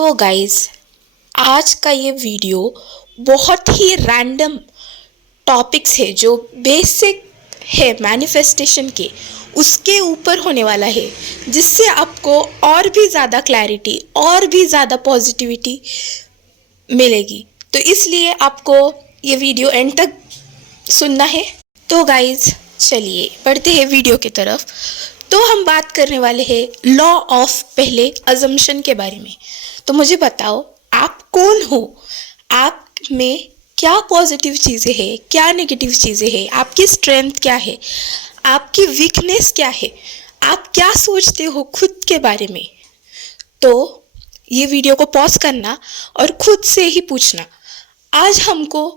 तो गाइस, आज का ये वीडियो बहुत ही रैंडम टॉपिक्स है जो बेसिक है मैनिफेस्टेशन के, उसके ऊपर होने वाला है, जिससे आपको और भी ज़्यादा क्लैरिटी और भी ज़्यादा पॉजिटिविटी मिलेगी। तो इसलिए आपको ये वीडियो एंड तक सुनना है। तो गाइज, चलिए बढ़ते हैं वीडियो की तरफ। तो हम बात करने वाले हैं लॉ ऑफ पहले अजम्पशन के बारे में। तो मुझे बताओ, आप कौन हो? आप में क्या पॉजिटिव चीज़ें हैं, क्या नेगेटिव चीज़ें हैं, आपकी स्ट्रेंथ क्या है, आपकी वीकनेस क्या है, आप क्या सोचते हो खुद के बारे में? तो ये वीडियो को पॉज करना और खुद से ही पूछना। आज हमको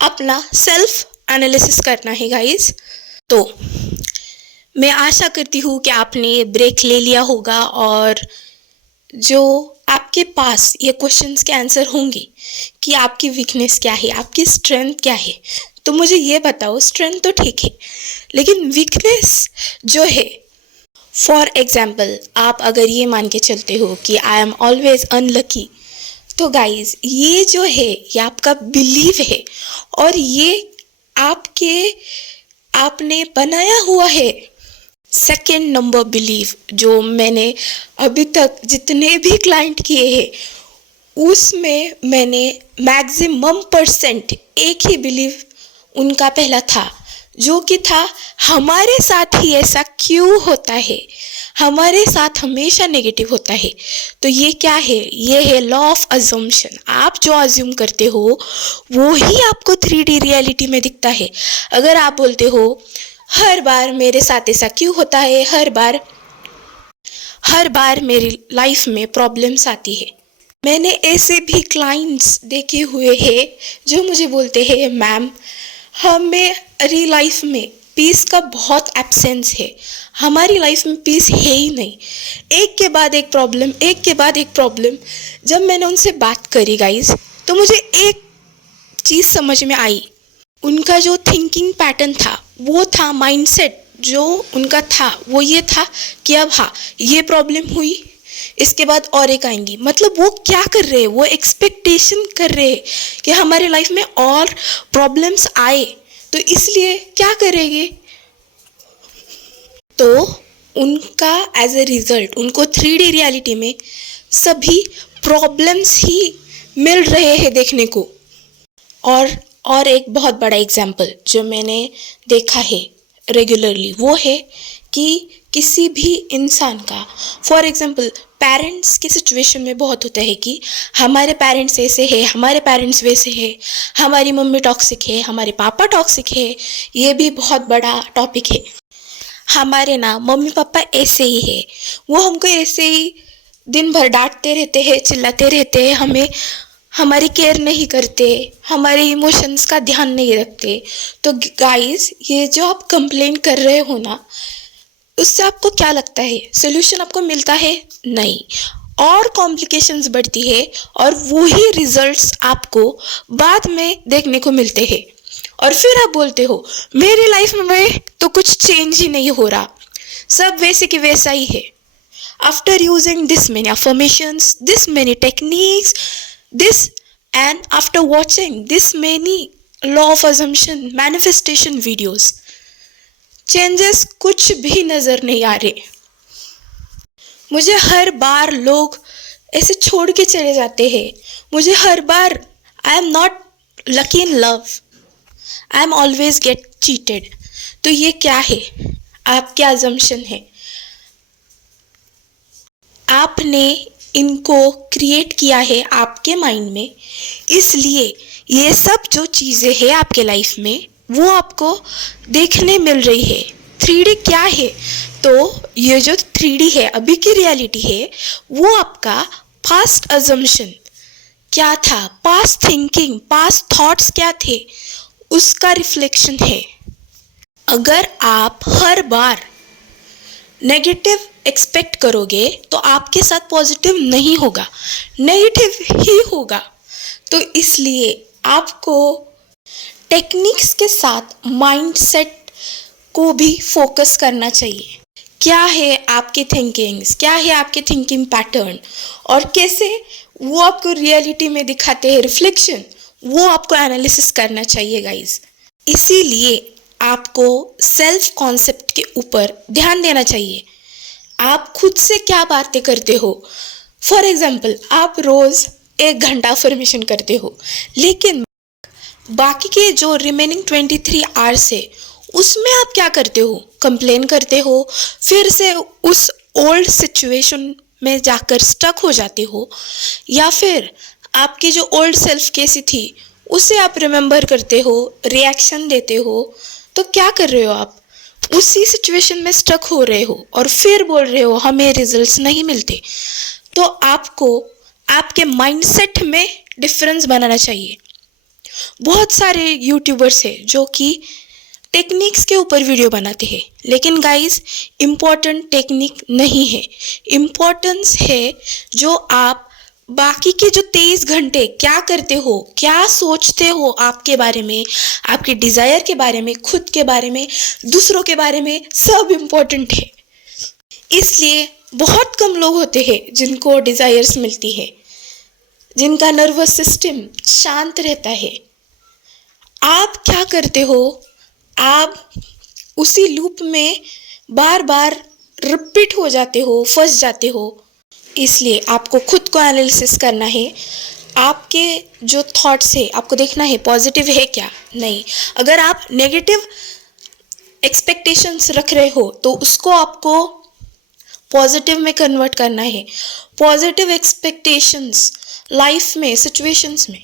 अपना सेल्फ एनालिसिस करना है गाइस। तो मैं आशा करती हूँ कि आपने ब्रेक ले लिया होगा और जो आपके पास ये क्वेश्चंस के आंसर होंगे कि आपकी वीकनेस क्या है, आपकी स्ट्रेंथ क्या है। तो मुझे ये बताओ, स्ट्रेंथ तो ठीक है, लेकिन वीकनेस जो है, फॉर एग्जाम्पल आप अगर ये मान के चलते हो कि आई एम ऑलवेज अनलकी, तो गाइज ये जो है ये आपका बिलीव है और ये आपने बनाया हुआ है सेकेंड नंबर बिलीव। जो मैंने अभी तक जितने भी क्लाइंट किए हैं उसमें मैंने मैक्सिमम % एक ही बिलीव उनका पहला था, जो कि था हमारे साथ ही ऐसा क्यों होता है, हमारे साथ हमेशा नेगेटिव होता है। तो ये क्या है? ये है लॉ ऑफ अजम्पशन। आप जो अज्यूम करते हो वो ही आपको 3D रियलिटी में दिखता है। अगर आप बोलते हो हर बार मेरे साथ ऐसा क्यों होता है, हर बार मेरी लाइफ में प्रॉब्लम्स आती है। मैंने ऐसे भी क्लाइंट्स देखे हुए हैं जो मुझे बोलते हैं मैम, हमारी लाइफ में पीस का बहुत एब्सेंस है, हमारी लाइफ में पीस है ही नहीं, एक के बाद एक प्रॉब्लम, एक के बाद एक प्रॉब्लम। जब मैंने उनसे बात करी गाइस, तो मुझे एक चीज़ समझ में आई। उनका जो थिंकिंग पैटर्न था वो था, माइंडसेट जो उनका था वो ये था कि अब हाँ ये प्रॉब्लम हुई, इसके बाद और एक आएंगी। मतलब वो क्या कर रहे हैं, वो एक्सपेक्टेशन कर रहे हैं कि हमारे लाइफ में और प्रॉब्लम्स आए, तो इसलिए क्या करेंगे। तो उनका एज ए रिजल्ट उनको 3D रियलिटी में सभी प्रॉब्लम्स ही मिल रहे हैं देखने को। और एक बहुत बड़ा एग्जाम्पल जो मैंने देखा है रेगुलरली वो है कि किसी भी इंसान का, फॉर एग्जाम्पल पेरेंट्स के सिचुएशन में बहुत होता है कि हमारे पेरेंट्स ऐसे हैं, हमारे पेरेंट्स वैसे हैं, हमारी मम्मी टॉक्सिक है, हमारे पापा टॉक्सिक है। ये भी बहुत बड़ा टॉपिक है। हमारे ना मम्मी पापा ऐसे ही है, वो हमको ऐसे ही दिन भर डांटते रहते हैं, चिल्लाते रहते हैं, हमें हमारी केयर नहीं करते, हमारे इमोशंस का ध्यान नहीं रखते। तो गाइस, ये जो आप कंप्लेन कर रहे हो ना, उससे आपको क्या लगता है सोल्यूशन आपको मिलता है? नहीं, और कॉम्प्लिकेशंस बढ़ती है और वही रिजल्ट्स आपको बाद में देखने को मिलते हैं। और फिर आप बोलते हो मेरी लाइफ में तो कुछ चेंज ही नहीं हो रहा, सब वैसे कि वैसा ही है। After using this many affirmations, this many techniques, this and after watching this many law of assumption manifestation videos, changes कुछ भी नजर नहीं आ रहे। मुझे हर बार लोग ऐसे छोड़ के चले जाते हैं। मुझे हर बार I am not lucky in love, I am always get cheated. तो ये क्या है? आपके अजम्पशन है, आपने इनको क्रिएट किया है आपके माइंड में। इसलिए ये सब जो चीज़ें हैं आपके लाइफ में वो आपको देखने मिल रही है। 3D क्या है? तो ये जो 3D है, अभी की रियलिटी है, वो आपका पास्ट अजम्पशन क्या था, पास्ट थिंकिंग, पास्ट थॉट्स क्या थे, उसका रिफ्लेक्शन है। अगर आप हर बार नेगेटिव एक्सपेक्ट करोगे तो आपके साथ पॉजिटिव नहीं होगा, नेगेटिव ही होगा। तो इसलिए आपको टेक्निक्स के साथ माइंडसेट को भी फोकस करना चाहिए क्या है आपके थिंकिंग्स, क्या है आपके थिंकिंग पैटर्न, और कैसे वो आपको रियलिटी में दिखाते हैं रिफ्लेक्शन, वो आपको एनालिसिस करना चाहिए गाइज। इसीलिए आपको सेल्फ कॉन्सेप्ट के ऊपर ध्यान देना चाहिए। आप खुद से क्या बातें करते हो। फॉर एग्जाम्पल, आप रोज 1 घंटा अफर्मेशन करते हो, लेकिन बाकी के जो रिमेनिंग 23 आवर्स है उसमें आप क्या करते हो, कंप्लेन करते हो, फिर से उस ओल्ड सिचुएशन में जाकर स्टक हो जाते हो, या फिर आपकी जो ओल्ड सेल्फ कैसी थी उसे आप रिमेंबर करते हो, रिएक्शन देते हो। तो क्या कर रहे हो आप, उसी सिचुएशन में स्टक हो रहे हो और फिर बोल रहे हो हमें रिजल्ट्स नहीं मिलते। तो आपको आपके माइंडसेट में डिफरेंस बनाना चाहिए। बहुत सारे यूट्यूबर्स हैं जो कि टेक्निक्स के ऊपर वीडियो बनाते हैं, लेकिन गाइस इम्पोर्टेंट टेक्निक नहीं है, इम्पोर्टेंस है जो आप बाकी के जो 23 घंटे क्या करते हो, क्या सोचते हो आपके बारे में, आपके डिज़ायर के बारे में, खुद के बारे में, दूसरों के बारे में, सब इम्पोर्टेंट है। इसलिए बहुत कम लोग होते हैं जिनको डिज़ायर्स मिलती है, जिनका नर्वस सिस्टम शांत रहता है। आप क्या करते हो, आप उसी लूप में बार बार रिपीट हो जाते हो, फंस जाते हो। इसलिए आपको खुद को एनालिसिस करना है। आपके जो थॉट्स है आपको देखना है पॉजिटिव है क्या नहीं। अगर आप नेगेटिव एक्सपेक्टेशंस रख रहे हो तो उसको आपको पॉजिटिव में कन्वर्ट करना है। पॉजिटिव एक्सपेक्टेशंस लाइफ में, सिचुएशंस में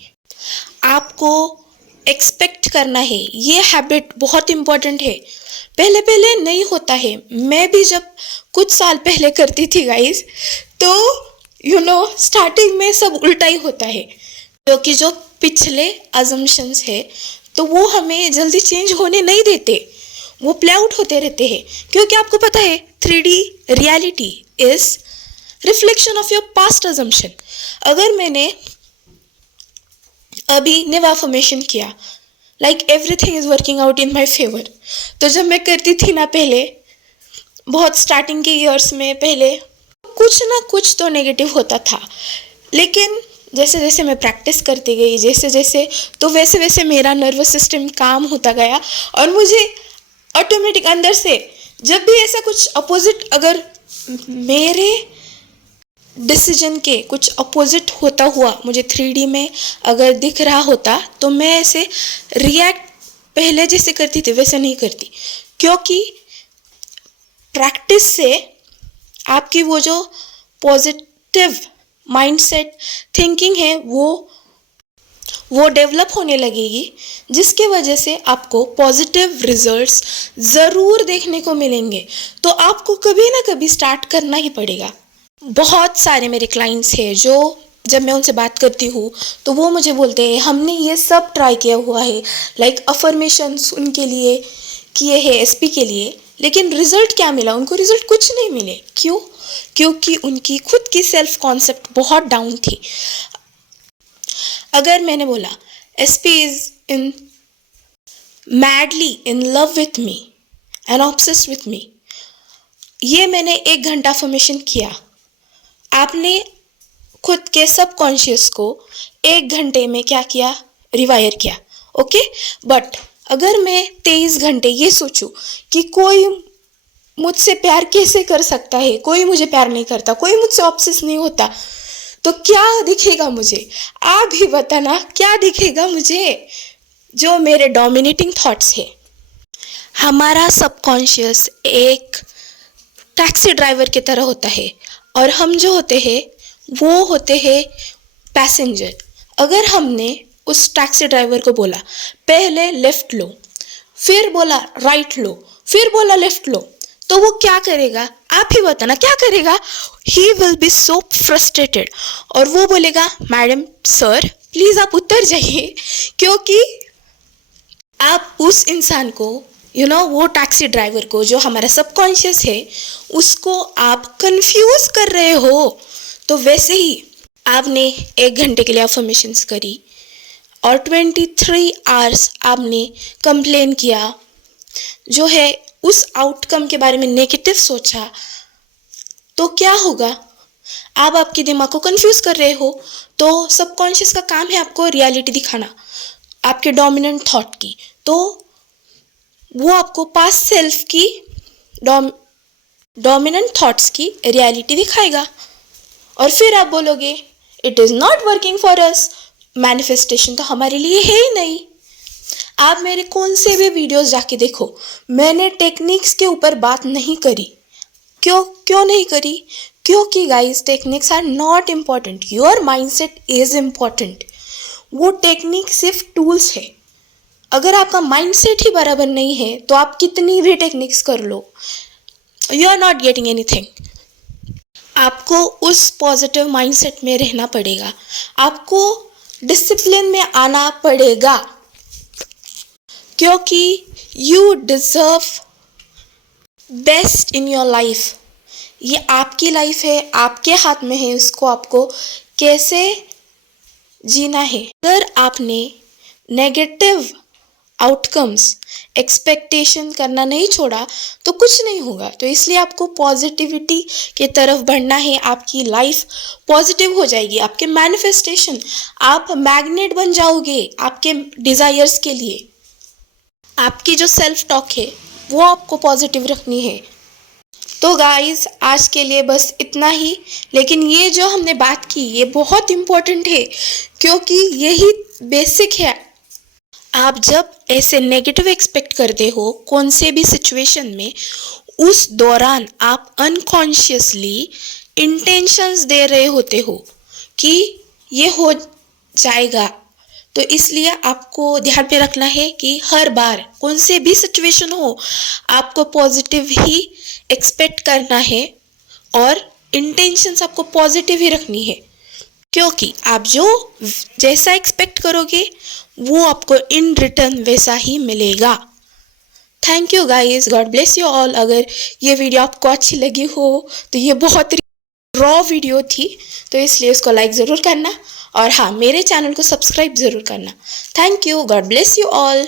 आपको एक्सपेक्ट करना है। ये हैबिट बहुत इम्पॉर्टेंट है। पहले पहले नहीं होता है, मैं भी जब कुछ साल पहले करती थी गाइस, तो स्टार्टिंग में सब उल्टा ही होता है, क्योंकि जो पिछले अजम्पशंस है तो वो हमें जल्दी चेंज होने नहीं देते, वो प्ले आउट होते रहते हैं। क्योंकि आपको पता है 3D reality is reflection of your past assumption. अगर मैंने अभी न्यू अफर्मेशन किया like everything is working out in my favour, तो जब मैं करती थी ना पहले, बहुत स्टार्टिंग के ईयर्स में पहले कुछ ना कुछ तो नेगेटिव होता था, लेकिन जैसे जैसे मैं प्रैक्टिस करती गई, जैसे जैसे, तो वैसे वैसे मेरा नर्वस सिस्टम काम होता गया और मुझे ऑटोमेटिक अंदर से जब भी ऐसा कुछ अपोजिट, अगर मेरे डिसीजन के कुछ अपोजिट होता हुआ मुझे 3D में अगर दिख रहा होता, तो मैं ऐसे रिएक्ट पहले जैसे करती थी वैसे नहीं करती, क्योंकि प्रैक्टिस से आपकी वो जो पॉजिटिव माइंडसेट थिंकिंग है वो डेवलप होने लगेगी, जिसके वजह से आपको पॉजिटिव रिजल्ट्स ज़रूर देखने को मिलेंगे। तो आपको कभी ना कभी स्टार्ट करना ही पड़ेगा। बहुत सारे मेरे क्लाइंट्स हैं जो जब मैं उनसे बात करती हूँ तो वो मुझे बोलते हैं हमने ये सब ट्राई किया हुआ है, लाइक अफर्मेशंस उनके लिए किए हैं, SP के लिए, लेकिन रिजल्ट क्या मिला उनको, रिजल्ट कुछ नहीं मिले। क्यों? क्योंकि उनकी खुद की सेल्फ कॉन्सेप्ट बहुत डाउन थी। अगर मैंने बोला SP is in madly in love with me and obsessed with me, ये मैंने 1 घंटा अफर्मेशन किया, आपने खुद के सबकॉन्शियस को 1 घंटे में क्या किया, रिवायर किया, ओके। बट अगर मैं 23 घंटे ये सोचूं कि कोई मुझसे प्यार कैसे कर सकता है, कोई मुझे प्यार नहीं करता, कोई मुझसे ऑब्सेस नहीं होता, तो क्या दिखेगा मुझे? आप ही बताना क्या दिखेगा मुझे? जो मेरे डोमिनेटिंग थॉट्स है। हमारा सबकॉन्शियस एक टैक्सी ड्राइवर की तरह होता है और हम जो होते हैं वो होते हैं पैसेंजर। अगर हमने उस टैक्सी ड्राइवर को बोला पहले लेफ्ट लो, फिर बोला राइट लो, फिर बोला लेफ्ट लो, तो वो क्या करेगा? आप ही बताना क्या करेगा? He will be so frustrated और वो बोलेगा मैडम सर प्लीज़ आप उतर जाइए, क्योंकि आप उस इंसान को वो टैक्सी ड्राइवर को जो हमारा सबकॉन्शियस है उसको आप कंफ्यूज कर रहे हो। तो वैसे ही आपने 1 घंटे के लिए अफर्मेशंस करी और 23 आवर्स आपने कंप्लेन किया, जो है उस आउटकम के बारे में नेगेटिव सोचा तो क्या होगा? आप आपके दिमाग को कंफ्यूज कर रहे हो। तो सबकॉन्शियस का काम है आपको रियलिटी दिखाना आपके डोमिनेंट थॉट की। तो वो आपको पास्ट सेल्फ की डोमिनेंट थॉट्स की रियलिटी दिखाएगा और फिर आप बोलोगे it is not working for us, manifestation तो हमारे लिए है ही नहीं। आप मेरे कौन से भी वीडियोस जाके देखो, मैंने टेक्निक्स के ऊपर बात नहीं करी। क्यों नहीं करी? क्योंकि guys techniques are not important, your mindset is important. वो टेक्निक सिर्फ टूल्स है। अगर आपका माइंडसेट ही बराबर नहीं है तो आप कितनी भी टेक्निक्स कर लो, you are not getting anything. आपको उस पॉजिटिव माइंडसेट में रहना पड़ेगा, आपको डिसिप्लिन में आना पड़ेगा, क्योंकि you deserve best in your life. ये आपकी लाइफ है, आपके हाथ में है उसको आपको कैसे जीना है। अगर आपने नेगेटिव आउटकम्स एक्सपेक्टेशन करना नहीं छोड़ा तो कुछ नहीं होगा। तो इसलिए आपको पॉजिटिविटी की तरफ बढ़ना है। आपकी लाइफ पॉजिटिव हो जाएगी, आपके मैनिफेस्टेशन, आप मैग्नेट बन जाओगे आपके डिज़ायर्स के लिए। आपकी जो सेल्फ टॉक है वो आपको पॉजिटिव रखनी है। तो गाइस आज के लिए बस इतना ही, लेकिन ये जो हमने बात की ये बहुत इम्पोर्टेंट है क्योंकि यही बेसिक है। आप जब ऐसे नेगेटिव एक्सपेक्ट करते हो कौन से भी सिचुएशन में, उस दौरान आप अनकॉन्शियसली इंटेंशंस दे रहे होते हो कि ये हो जाएगा। तो इसलिए आपको ध्यान में रखना है कि हर बार कौन से भी सिचुएशन हो आपको पॉजिटिव ही एक्सपेक्ट करना है और इंटेंशंस आपको पॉजिटिव ही रखनी है, क्योंकि आप जो जैसा एक्सपेक्ट करोगे वो आपको इन रिटर्न वैसा ही मिलेगा। Thank you guys, God bless you all. अगर ये वीडियो आपको अच्छी लगी हो तो ये बहुत रॉ वीडियो थी तो इसलिए उसको लाइक ज़रूर करना और हाँ मेरे चैनल को सब्सक्राइब ज़रूर करना। Thank you, God bless you all.